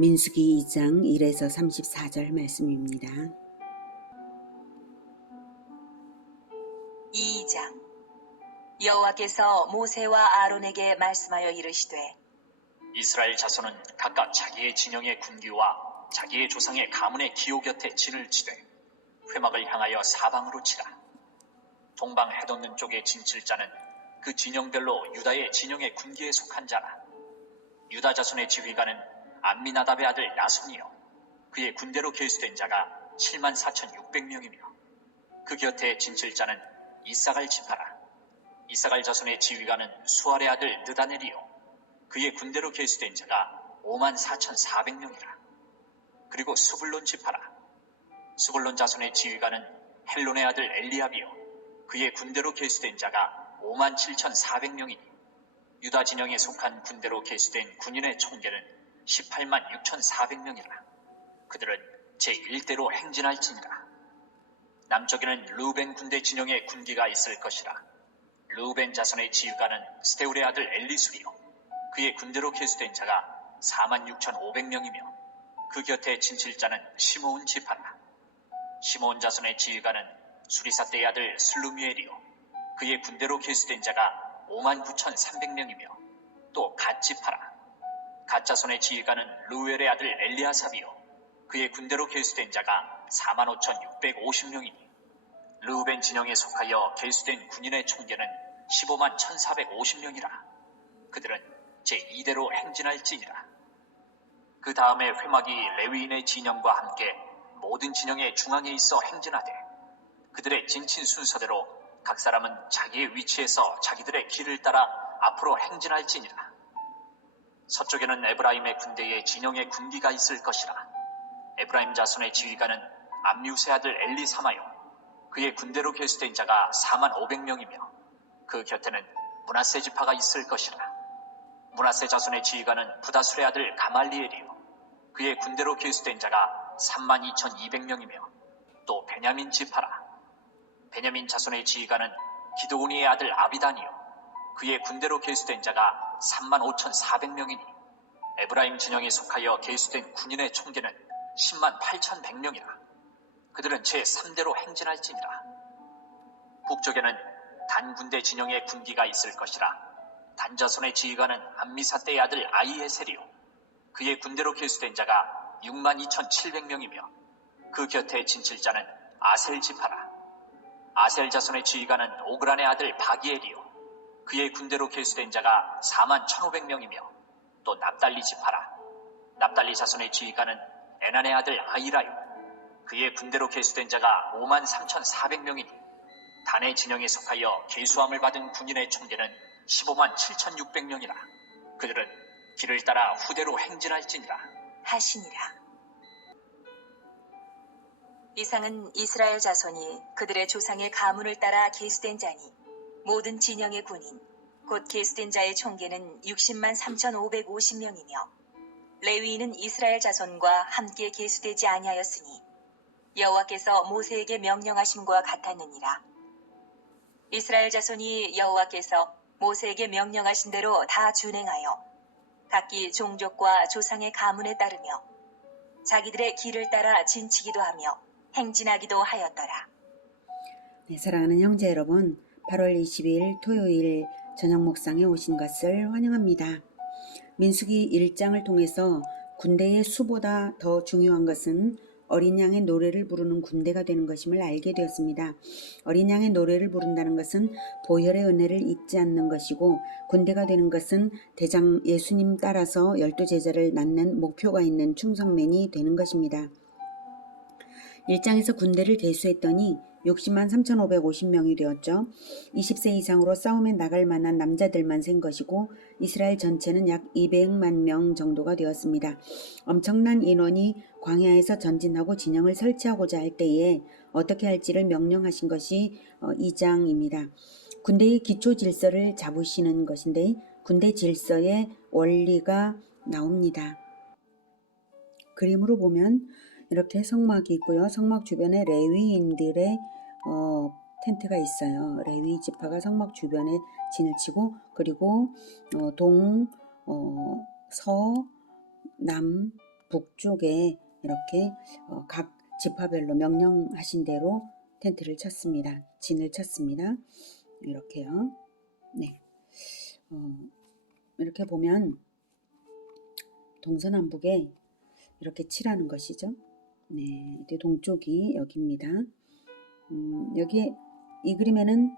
민수기 2장 1에서 34절 말씀입니다. 2장 여호와께서 모세와 아론에게 말씀하여 이르시되 이스라엘 자손은 각각 자기의 진영의 군기와 자기의 조상의 가문의 기호 곁에 진을 치되 회막을 향하여 사방으로 치라. 동방 해돋는 쪽의 진칠자는 그 진영별로 유다의 진영의 군기에 속한 자라. 유다 자손의 지휘관은 암미나답의 아들 나손이요 그의 군대로 계수된 자가 74,600명이며 그 곁에 진칠자는 이사갈 지파라. 이사갈 자손의 지휘관은 수알의 아들 느다넬이요 그의 군대로 계수된 자가 54,400명이라. 그리고 수불론 지파라. 수불론 자손의 지휘관은 헬론의 아들 엘리압이요 그의 군대로 계수된 자가 57,400명이니 유다 진영에 속한 군대로 계수된 군인의 총계는 186,400명이라. 그들은 제1대로 행진할지니라. 남쪽에는 르우벤 군대 진영의 군기가 있을 것이라. 르우벤 자손의 지휘관은 스데울의 아들 엘리술이요 그의 군대로 계수된 자가 46,500명이며 그 곁에 진칠자는 시므온 지파라. 시므온 자손의 지휘관은 수리사대의 아들 슬루미엘이요 그의 군대로 계수된 자가 59,300명이며 또 갓 지파라. 갓 자손의 지휘관은 루엘의 아들 엘리아삽이요 그의 군대로 계수된 자가 45,650명이니 르우벤 진영에 속하여 계수된 군인의 총계는 151,450명이라. 그들은 제2대로 행진할지니라. 그 다음에 회막이 레위인의 진영과 함께 모든 진영의 중앙에 있어 행진하되 그들의 진친 순서대로 각 사람은 자기의 위치에서 자기들의 길을 따라 앞으로 행진할지니라. 서쪽에는 에브라임의 군대의 진영의 군기가 있을 것이라. 에브라임 자손의 지휘관은 암미우스의 아들 엘리사마요 그의 군대로 계수된 자가 45,500명이며 그 곁에는 므낫세 지파가 있을 것이라. 므낫세 자손의 지휘관은 부다술의 아들 가말리엘이요 그의 군대로 계수된 자가 32,200명이며 또 베냐민 지파라. 베냐민 자손의 지휘관은 기드오니의 아들 아비단이요 그의 군대로 계수된 자가 35,400명이니 에브라임 진영에 속하여 계수된 군인의 총계는 108,100명이라. 그들은 제3대로 행진할지니라. 북쪽에는 단 군대 진영의 군기가 있을 것이라. 단 자손의 지휘관은 암미사대의 아들 아이에셀이요 그의 군대로 계수된 자가 62,700명이며 그 곁에 진칠자는 아셀 지파라. 아셀 자손의 지휘관은 오그란의 아들 바기엘이요 그의 군대로 계수된 자가 41,500명이며 또 납달리 지파라. 납달리 자손의 지휘관은 에난의 아들 아이라요 그의 군대로 계수된 자가 53,400명이니 단의 진영에 속하여 계수함을 받은 군인의 총계는 157,600명이라. 그들은 길을 따라 후대로 행진할지니라 하시니라. 이상은 이스라엘 자손이 그들의 조상의 가문을 따라 계수된 자니 모든 진영의 군인 곧 계수된 자의 총계는 603,550명이며 레위인은 이스라엘 자손과 함께 계수되지 아니하였으니 여호와께서 모세에게 명령하심과 같았느니라. 이스라엘 자손이 여호와께서 모세에게 명령하신 대로 다 준행하여 각기 종족과 조상의 가문에 따르며 자기들의 길을 따라 진치기도 하며 행진하기도 하였더라. 네, 사랑하는 형제 여러분, 8월 20일 토요일 저녁 목상에 오신 것을 환영합니다. 민수기 1장을 통해서 군대의 수보다 더 중요한 것은 어린 양의 노래를 부르는 군대가 되는 것임을 알게 되었습니다. 어린 양의 노래를 부른다는 것은 보혈의 은혜를 잊지 않는 것이고 군대가 되는 것은 대장 예수님 따라서 12제자를 낳는 목표가 있는 충성맨이 되는 것입니다. 1장에서 군대를 계수했더니 603,550명이 되었죠. 20세 이상으로 싸움에 나갈 만한 남자들만 센 것이고 이스라엘 전체는 약 200만 명 정도가 되었습니다. 엄청난 인원이 광야에서 전진하고 진영을 설치하고자 할 때에 어떻게 할지를 명령하신 것이 2장입니다. 군대의 기초 질서를 잡으시는 것인데 군대 질서의 원리가 나옵니다. 그림으로 보면 이렇게 성막이 있고요. 성막 주변에 레위인들의 텐트가 있어요. 레위 지파가 성막 주변에 진을 치고 그리고 동, 서, 남, 북쪽에 이렇게 각 지파별로 명령하신 대로 텐트를 쳤습니다. 진을 쳤습니다. 이렇게요. 네. 이렇게 보면 동서남북에 이렇게 칠하는 것이죠. 네, 이제 동쪽이 여기입니다. 여기에 이 그림에는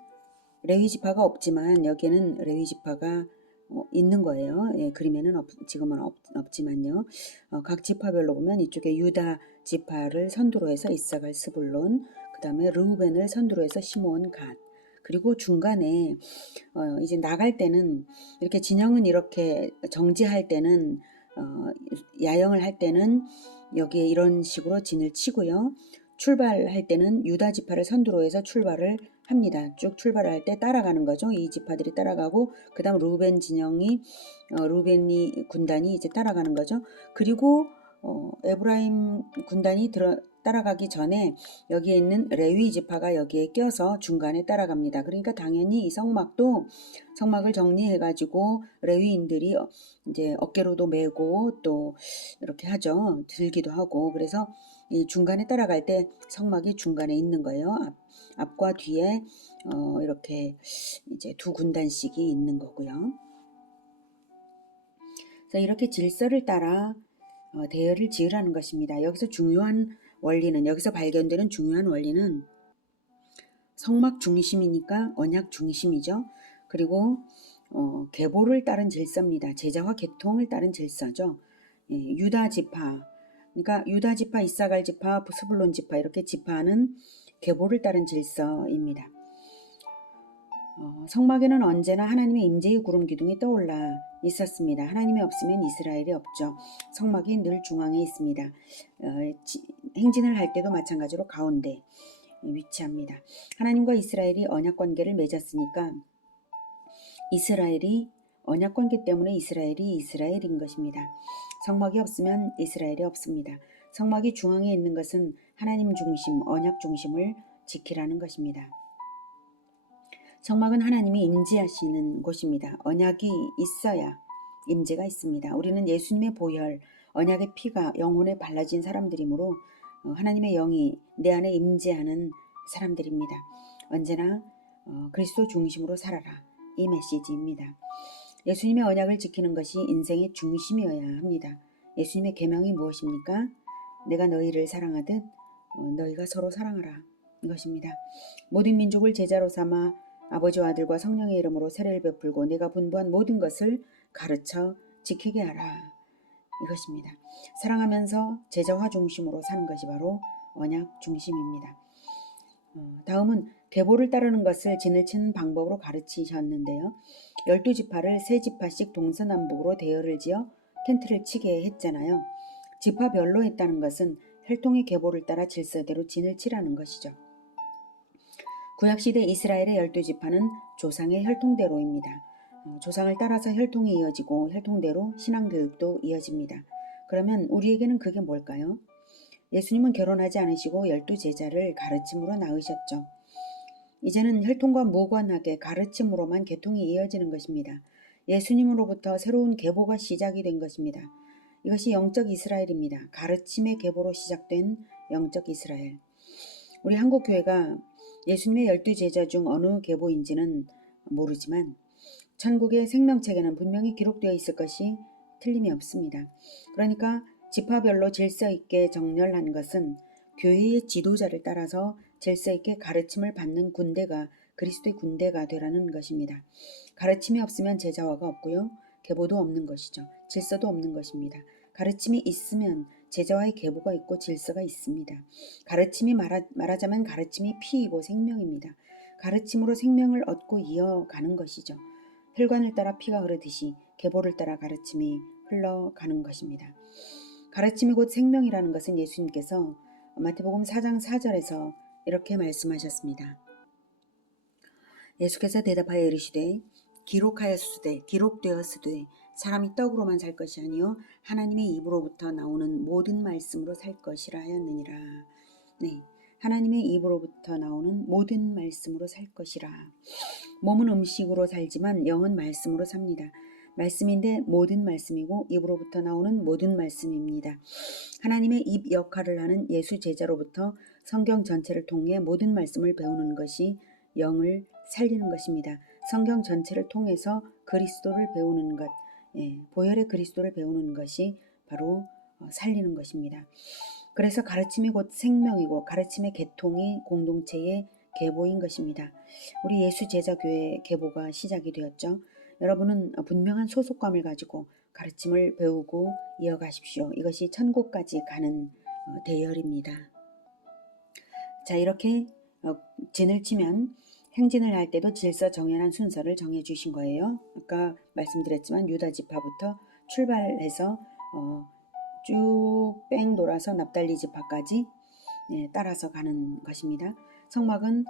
레위 지파가 없지만 여기에는 레위 지파가 있는 거예요. 예, 그림에는 지금은 없지만요. 각 지파별로 보면 이쪽에 유다 지파를 선두로 해서 이사갈 스불론, 그 다음에 르우벤을 선두로 해서 시므온 갓, 그리고 중간에 이제 나갈 때는 이렇게 진영은 이렇게 정지할 때는 야영을 할 때는 여기에 이런 식으로 진을 치고요. 출발할 때는 유다 지파를 선두로 해서 출발을 합니다. 쭉 출발할 때 따라가는 거죠. 이 지파들이 따라가고 그 다음 루벤 진영이 루벤이 군단이 이제 따라가는 거죠. 그리고 에브라임 군단이 따라가기 전에 여기에 있는 레위 지파가 여기에 껴서 중간에 따라갑니다. 그러니까 당연히 이 성막을 정리해 가지고 레위인들이 이제 어깨로도 메고 또 이렇게 하죠. 들기도 하고. 그래서 이 중간에 따라갈 때 성막이 중간에 있는 거예요. 앞과 뒤에 이렇게 이제 두 군단씩이 있는 거고요. 그래서 이렇게 질서를 따라 대열을 지으라는 것입니다. 여기서 발견되는 중요한 원리는 성막 중심이니까 언약 중심이죠. 그리고 계보를 따른 질서입니다. 제자와 계통을 따른 질서죠. 예, 유다 지파, 그러니까 유다 지파, 이사갈 지파, 스불론 지파 이렇게 지파는 계보를 따른 질서입니다. 성막에는 언제나 하나님의 임재의 구름 기둥이 떠올라 있었습니다. 하나님이 없으면 이스라엘이 없죠. 성막이 늘 중앙에 있습니다. 행진을 할 때도 마찬가지로 가운데 위치합니다. 하나님과 이스라엘이 언약 관계를 맺었으니까 이스라엘이 언약 관계 때문에 이스라엘이 이스라엘인 것입니다. 성막이 없으면 이스라엘이 없습니다. 성막이 중앙에 있는 것은 하나님 중심, 언약 중심을 지키라는 것입니다. 성막은 하나님이 임재하시는 곳입니다. 언약이 있어야 임재가 있습니다. 우리는 예수님의 보혈, 언약의 피가 영혼에 발라진 사람들이므로 하나님의 영이 내 안에 임재하는 사람들입니다. 언제나 그리스도 중심으로 살아라. 이 메시지입니다. 예수님의 언약을 지키는 것이 인생의 중심이어야 합니다. 예수님의 계명이 무엇입니까? 내가 너희를 사랑하듯 너희가 서로 사랑하라. 이것입니다. 모든 민족을 제자로 삼아 아버지와 아들과 성령의 이름으로 세례를 베풀고 내가 분부한 모든 것을 가르쳐 지키게 하라. 이것입니다. 사랑하면서 제자화 중심으로 사는 것이 바로 언약 중심입니다. 다음은 계보를 따르는 것을 진을 치는 방법으로 가르치셨는데요. 12지파를 3지파씩 동서남북으로 대열을 지어 텐트를 치게 했잖아요. 지파별로 했다는 것은 혈통의 계보를 따라 질서대로 진을 치라는 것이죠. 구약시대 이스라엘의 12지파는 조상의 혈통대로입니다. 조상을 따라서 혈통이 이어지고 혈통대로 신앙교육도 이어집니다. 그러면 우리에게는 그게 뭘까요? 예수님은 결혼하지 않으시고 12제자를 가르침으로 낳으셨죠. 이제는 혈통과 무관하게 가르침으로만 계통이 이어지는 것입니다. 예수님으로부터 새로운 계보가 시작이 된 것입니다. 이것이 영적 이스라엘입니다. 가르침의 계보로 시작된 영적 이스라엘. 우리 한국교회가 예수님의 12제자 중 어느 계보인지는 모르지만 천국의 생명책에는 분명히 기록되어 있을 것이 틀림이 없습니다. 그러니까 지파별로 질서 있게 정렬한 것은 교회의 지도자를 따라서 질서 있게 가르침을 받는 군대가 그리스도의 군대가 되라는 것입니다. 가르침이 없으면 제자화가 없고요. 계보도 없는 것이죠. 질서도 없는 것입니다. 가르침이 있으면 제자와의 계보가 있고 질서가 있습니다. 가르침이 말하자면 가르침이 피이고 생명입니다. 가르침으로 생명을 얻고 이어가는 것이죠. 혈관을 따라 피가 흐르듯이 계보를 따라 가르침이 흘러가는 것입니다. 가르침이 곧 생명이라는 것은 예수님께서 마태복음 4장 4절에서 이렇게 말씀하셨습니다. 예수께서 대답하여 이르시되 기록되었으되 사람이 떡으로만 살 것이 아니요 하나님의 입으로부터 나오는 모든 말씀으로 살 것이라 하였느니라. 네, 하나님의 입으로부터 나오는 모든 말씀으로 살 것이라. 몸은 음식으로 살지만 영은 말씀으로 삽니다. 말씀인데 모든 말씀이고 입으로부터 나오는 모든 말씀입니다. 하나님의 입 역할을 하는 예수 제자로부터 성경 전체를 통해 모든 말씀을 배우는 것이 영을 살리는 것입니다. 성경 전체를 통해서 그리스도를 배우는 것, 보혈의 그리스도를 배우는 것이 바로 살리는 것입니다. 그래서 가르침이 곧 생명이고 가르침의 계통이 공동체의 계보인 것입니다. 우리 예수 제자교회 계보가 시작이 되었죠. 여러분은 분명한 소속감을 가지고 가르침을 배우고 이어가십시오. 이것이 천국까지 가는 대열입니다. 자, 이렇게 진을 치면 행진을 할 때도 질서 정연한 순서를 정해 주신 거예요. 아까 말씀드렸지만 유다 지파부터 출발해서 쭉 뺑 돌아서 납달리 지파까지 따라서 가는 것입니다. 성막은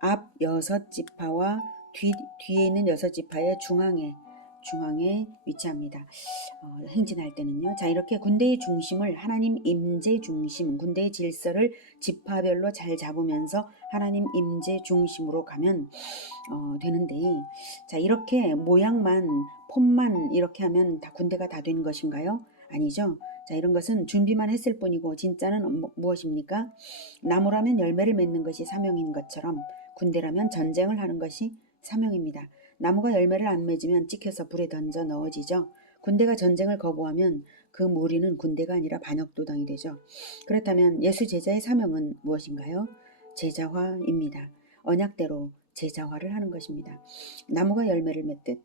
앞 6지파와 뒤에 있는 6지파의 중앙에 위치합니다. 행진할 때는요. 자, 이렇게 군대의 중심을 하나님 임재 중심, 군대의 질서를 지파별로 잘 잡으면서 하나님 임재 중심으로 가면 되는데, 자, 이렇게 모양만 폼만 이렇게 하면 다 군대가 다 된 것인가요? 아니죠. 자, 이런 것은 준비만 했을 뿐이고 진짜는 무엇입니까? 나무라면 열매를 맺는 것이 사명인 것처럼 군대라면 전쟁을 하는 것이 사명입니다. 나무가 열매를 안 맺으면 찍혀서 불에 던져 넣어지죠. 군대가 전쟁을 거부하면 그 무리는 군대가 아니라 반역도당이 되죠. 그렇다면 예수 제자의 사명은 무엇인가요? 제자화입니다. 언약대로 제자화를 하는 것입니다. 나무가 열매를 맺듯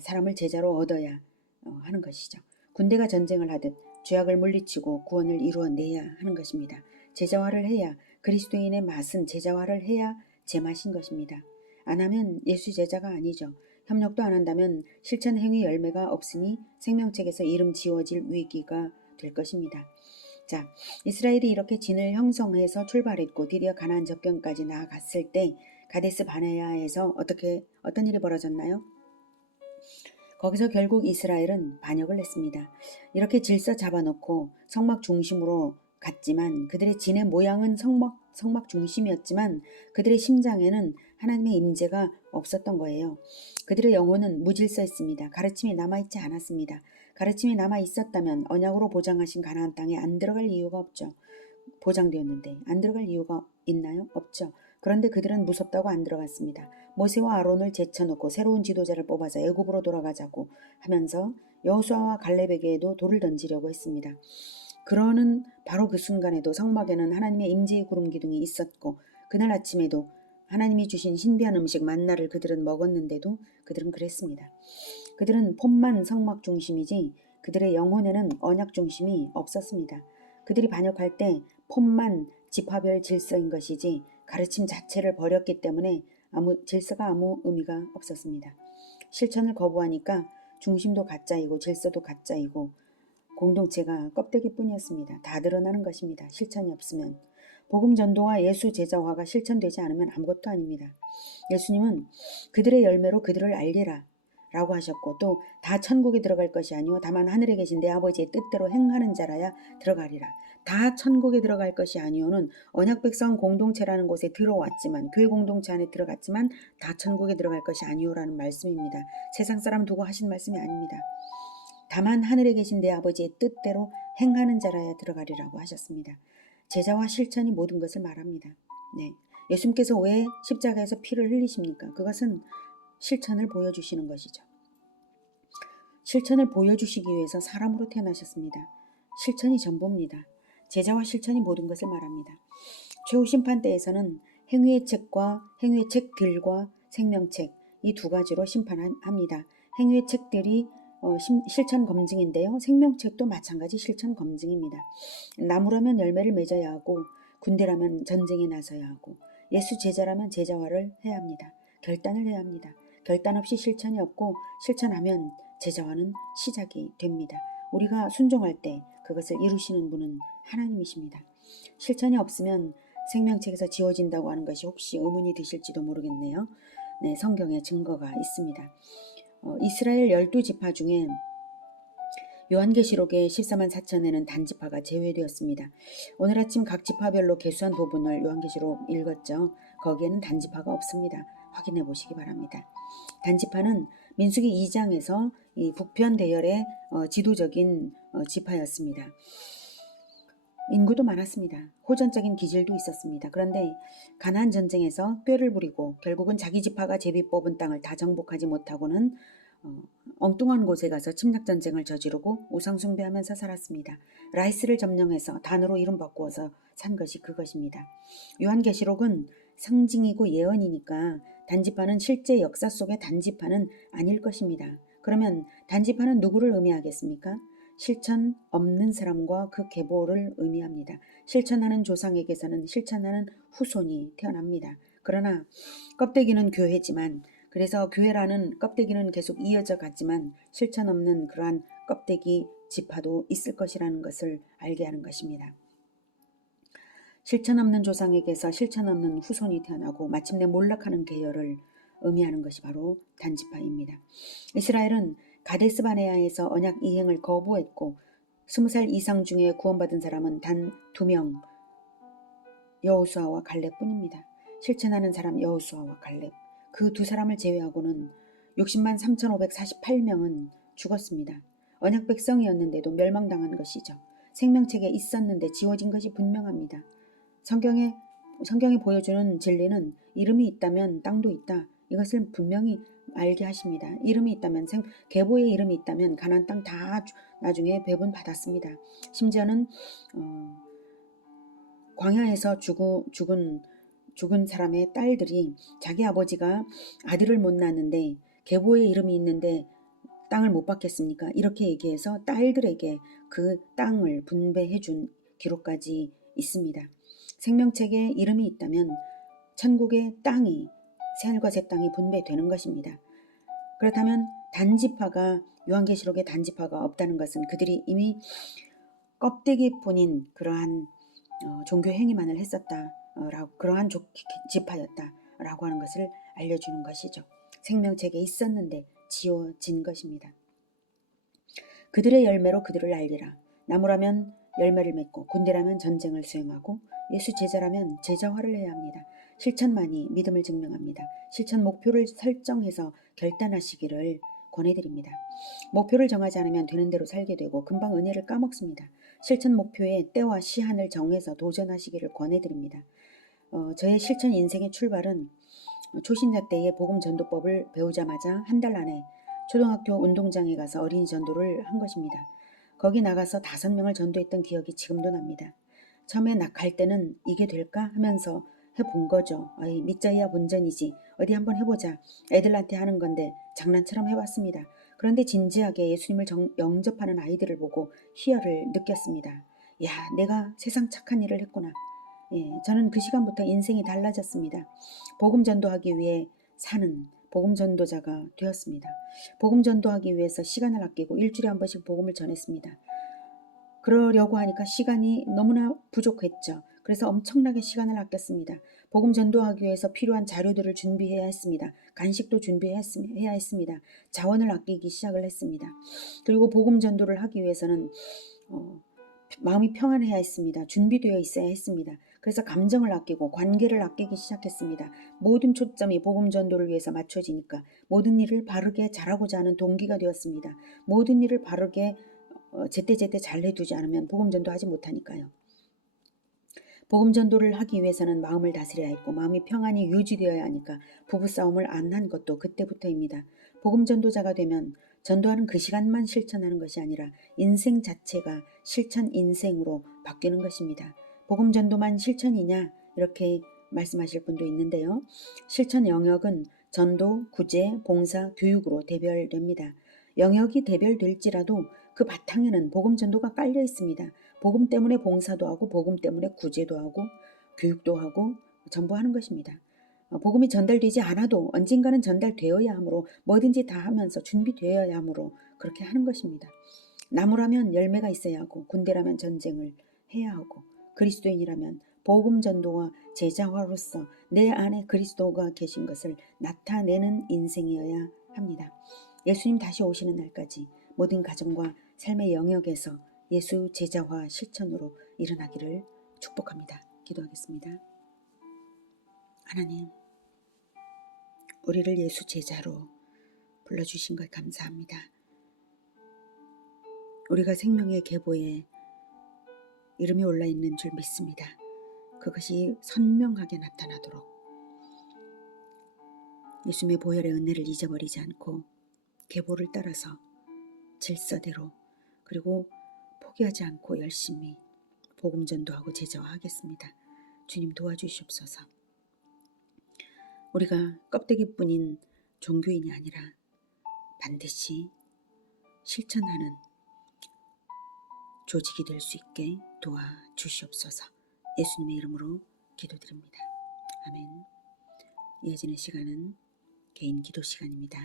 사람을 제자로 얻어야 하는 것이죠. 군대가 전쟁을 하듯 죄악을 물리치고 구원을 이루어내야 하는 것입니다. 제자화를 해야 그리스도인의 맛은 제자화를 해야 제맛인 것입니다. 안 하면 예수 제자가 아니죠. 협력도 안 한다면 실천 행위 열매가 없으니 생명책에서 이름 지워질 위기가 될 것입니다. 자, 이스라엘이 이렇게 진을 형성해서 출발했고 드디어 가나안 접경까지 나아갔을 때 가데스 바네아에서 어떤 일이 벌어졌나요? 거기서 결국 이스라엘은 반역을 했습니다. 이렇게 질서 잡아놓고 성막 중심으로 갔지만 그들의 진의 모양은 성막 중심이었지만 그들의 심장에는 하나님의 임재가 없었던 거예요. 그들의 영혼은 무질서했습니다. 가르침이 남아있지 않았습니다. 가르침이 남아있었다면 언약으로 보장하신 가나안 땅에 안 들어갈 이유가 없죠. 보장되었는데 안 들어갈 이유가 있나요? 없죠. 그런데 그들은 무섭다고 안 들어갔습니다. 모세와 아론을 제쳐놓고 새로운 지도자를 뽑아서 애굽으로 돌아가자고 하면서 여호수아와 갈렙에게도 돌을 던지려고 했습니다. 그러는 바로 그 순간에도 성막에는 하나님의 임재의 구름 기둥이 있었고 그날 아침에도 하나님이 주신 신비한 음식 만나를 그들은 먹었는데도 그들은 그랬습니다. 그들은 폼만 성막 중심이지 그들의 영혼에는 언약 중심이 없었습니다. 그들이 반역할 때 폼만 지파별 질서인 것이지 가르침 자체를 버렸기 때문에 질서가 아무 의미가 없었습니다. 실천을 거부하니까 중심도 가짜이고 질서도 가짜이고 공동체가 껍데기뿐이었습니다. 다 드러나는 것입니다. 실천이 없으면. 복음 전도와 예수 제자화가 실천되지 않으면 아무것도 아닙니다. 예수님은 그들의 열매로 그들을 알리라 라고 하셨고 또 다 천국에 들어갈 것이 아니오 다만 하늘에 계신 내 아버지의 뜻대로 행하는 자라야 들어가리라. 다 천국에 들어갈 것이 아니오는 언약 백성 공동체라는 곳에 들어왔지만 교회 공동체 안에 들어갔지만 다 천국에 들어갈 것이 아니오라는 말씀입니다. 세상 사람 두고 하신 말씀이 아닙니다. 다만 하늘에 계신 내 아버지의 뜻대로 행하는 자라야 들어가리라고 하셨습니다. 제자와 실천이 모든 것을 말합니다. 네, 예수님께서 왜 십자가에서 피를 흘리십니까? 그것은 실천을 보여주시는 것이죠. 실천을 보여주시기 위해서 사람으로 태어나셨습니다. 실천이 전부입니다. 제자와 실천이 모든 것을 말합니다. 최후 심판 때에서는 행위의 책과 행위의 책들과 생명책 이 두 가지로 심판합니다. 행위의 책들이 실천 검증인데요. 생명책도 마찬가지 실천 검증입니다. 나무라면 열매를 맺어야 하고 군대라면 전쟁에 나서야 하고 예수 제자라면 제자화를 해야 합니다. 결단을 해야 합니다. 결단 없이 실천이 없고 실천하면 제자화는 시작이 됩니다. 우리가 순종할 때 그것을 이루시는 분은 하나님이십니다. 실천이 없으면 생명책에서 지워진다고 하는 것이 혹시 의문이 드실지도 모르겠네요. 네, 성경에 증거가 있습니다. 이스라엘 12지파 중에 요한계시록의 14만 4천에는 단지파가 제외되었습니다. 오늘 아침 각 지파별로 계수한 도분을 요한계시록 읽었죠. 거기에는 단지파가 없습니다. 확인해 보시기 바랍니다. 단지파는 민수기 2장에서 이 북편 대열의 지도적인 지파였습니다. 인구도 많았습니다. 호전적인 기질도 있었습니다. 그런데 가나안 전쟁에서 꾀를 부리고 결국은 자기 지파가 제비 뽑은 땅을 다 정복하지 못하고는 엉뚱한 곳에 가서 침략 전쟁을 저지르고 우상 숭배하면서 살았습니다. 라이스를 점령해서 단으로 이름 바꾸어서 산 것이 그것입니다. 요한계시록은 상징이고 예언이니까 단지파는 실제 역사 속의 단지파는 아닐 것입니다. 그러면 단지파는 누구를 의미하겠습니까? 실천 없는 사람과 그 계보를 의미합니다. 실천하는 조상에게서는 실천하는 후손이 태어납니다. 그러나 껍데기는 교회지만, 그래서 교회라는 껍데기는 계속 이어져 갔지만 실천 없는 그러한 껍데기 지파도 있을 것이라는 것을 알게 하는 것입니다. 실천 없는 조상에게서 실천 없는 후손이 태어나고 마침내 몰락하는 계열을 의미하는 것이 바로 단지파입니다. 이스라엘은 가데스 바네아에서 언약 이행을 거부했고 20살 이상 중에 구원받은 사람은 단 2명, 여호수아와 갈렙뿐입니다. 실천하는 사람 여호수아와 갈렙, 그 두 사람을 제외하고는 60만 3,548명은 죽었습니다. 언약 백성이었는데도 멸망당한 것이죠. 생명책에 있었는데 지워진 것이 분명합니다. 성경이 보여주는 진리는 이름이 있다면 땅도 있다. 이것을 분명히 알게 하십니다. 이름이 있다면, 계보에 이름이 있다면 가나안 땅 다 나중에 배분 받았습니다. 심지어는 광야에서 죽은 사람의 딸들이 자기 아버지가 아들을 못 낳았는데 계보에 이름이 있는데 땅을 못 받겠습니까? 이렇게 얘기해서 딸들에게 그 땅을 분배해 준 기록까지 있습니다. 생명책에 이름이 있다면 천국의 땅이, 새하늘과 새 땅이 분배되는 것입니다. 그렇다면 단지파가, 요한계시록에 단지파가 없다는 것은 그들이 이미 껍데기뿐인 그러한 종교 행위만을 했었다, 그러한 지파였다라고 하는 것을 알려주는 것이죠. 생명책에 있었는데 지워진 것입니다. 그들의 열매로 그들을 알리라. 나무라면 열매를 맺고 군대라면 전쟁을 수행하고 예수 제자라면 제자화를 해야 합니다. 실천만이 믿음을 증명합니다. 실천 목표를 설정해서 결단하시기를 권해드립니다. 목표를 정하지 않으면 되는 대로 살게 되고 금방 은혜를 까먹습니다. 실천 목표에 때와 시한을 정해서 도전하시기를 권해드립니다. 저의 실천 인생의 출발은 초신자 때의 복음 전도법을 배우자마자 한 달 안에 초등학교 운동장에 가서 어린이 전도를 한 것입니다. 거기 나가서 5명을 전도했던 기억이 지금도 납니다. 처음에 갈 때는 이게 될까 하면서 해본 거죠. 믿자야 본전이지, 어디 한번 해보자, 애들한테 하는 건데 장난처럼 해봤습니다. 그런데 진지하게 예수님을 영접하는 아이들을 보고 희열을 느꼈습니다. 야, 내가 세상 착한 일을 했구나. 저는 그 시간부터 인생이 달라졌습니다. 복음 전도하기 위해 사는 복음 전도자가 되었습니다. 복음 전도하기 위해서 시간을 아끼고 일주일에 한 번씩 복음을 전했습니다. 그러려고 하니까 시간이 너무나 부족했죠. 그래서 엄청나게 시간을 아꼈습니다. 복음 전도하기 위해서 필요한 자료들을 준비해야 했습니다. 간식도 준비해야 했습니다. 자원을 아끼기 시작을 했습니다. 그리고 복음 전도를 하기 위해서는 마음이 평안해야 했습니다. 준비되어 있어야 했습니다. 그래서 감정을 아끼고 관계를 아끼기 시작했습니다. 모든 초점이 복음 전도를 위해서 맞춰지니까 모든 일을 바르게 잘하고자 하는 동기가 되었습니다. 모든 일을 바르게 제때제때 잘 해두지 않으면 복음 전도하지 못하니까요. 복음 전도를 하기 위해서는 마음을 다스려야 했고 마음이 평안히 유지되어야 하니까 부부싸움을 안 한 것도 그때부터입니다. 복음 전도자가 되면 전도하는 그 시간만 실천하는 것이 아니라 인생 자체가 실천 인생으로 바뀌는 것입니다. 복음 전도만 실천이냐 이렇게 말씀하실 분도 있는데요. 실천 영역은 전도, 구제, 봉사, 교육으로 대별됩니다. 영역이 대별될지라도 그 바탕에는 복음 전도가 깔려 있습니다. 복음 때문에 봉사도 하고 복음 때문에 구제도 하고 교육도 하고 전부 하는 것입니다. 복음이 전달되지 않아도 언젠가는 전달되어야 하므로 뭐든지 다 하면서 준비되어야 하므로 그렇게 하는 것입니다. 나무라면 열매가 있어야 하고 군대라면 전쟁을 해야 하고 그리스도인이라면 복음 전도와 제자화로서 내 안에 그리스도가 계신 것을 나타내는 인생이어야 합니다. 예수님 다시 오시는 날까지 모든 가정과 삶의 영역에서 예수 제자화 실천으로 일어나기를 축복합니다. 기도하겠습니다. 하나님, 우리를 예수 제자로 불러주신 것 감사합니다. 우리가 생명의 계보에 이름이 올라있는 줄 믿습니다. 그것이 선명하게 나타나도록 예수님의 보혈의 은혜를 잊어버리지 않고 계보를 따라서 질서대로 그리고 포기하지 않고 열심히 복음 전도하고 제자화하겠습니다. 주님 도와주시옵소서. 우리가 껍데기뿐인 종교인이 아니라 반드시 실천하는 조직이 될 수 있게 도와주시옵소서. 예수님의 이름으로 기도드립니다. 아멘. 이어지는 시간은 개인 기도 시간입니다.